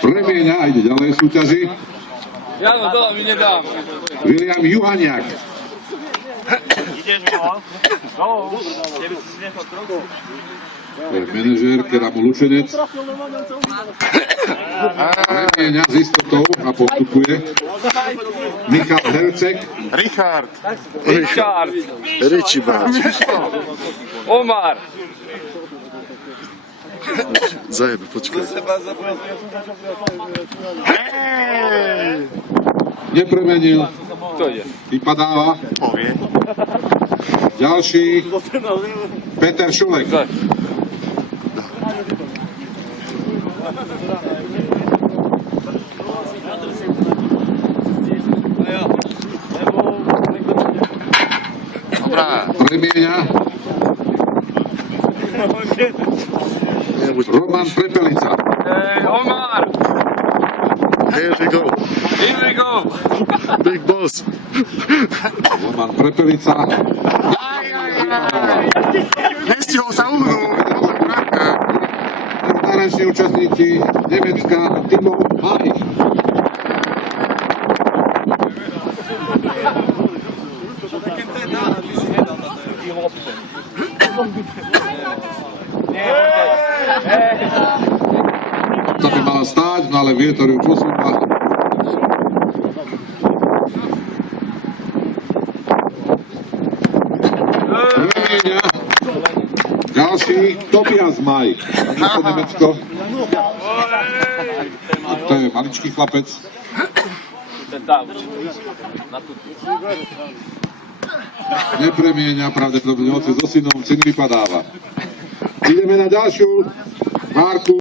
Premieňa a ide ďalej v súťaži. Jano, dole mi nedám. William Juhaniak. Ideš von? No, tebe si nechal trochu. To je manažér, Keramo Lučenec. Premieňa s istotou a postupuje. Michal Herceg. Richard. Richie, brat. Omar. Zajebe, počkaj. Nepremenil. Kto ide? Vypadáva. Povie. Ďalší. Peter Šulek. Dobrá. Premieňa. Roman Prepelica. Hey, Omar. Here we go. Here we go. Big boss. Roman Prepelica. Nestihol sa uhnúť. Nárační účastníci Nemecka Timo Maj. To by mala stáť, no ale vietor ju posúva. Premieňa. Ďalší Tobias Maj. To Nemecko. To je maličký chlapec. Nepremieňa, pravdepodobne otec so synom, syn vypadáva. Ideme na ďalšiu párku.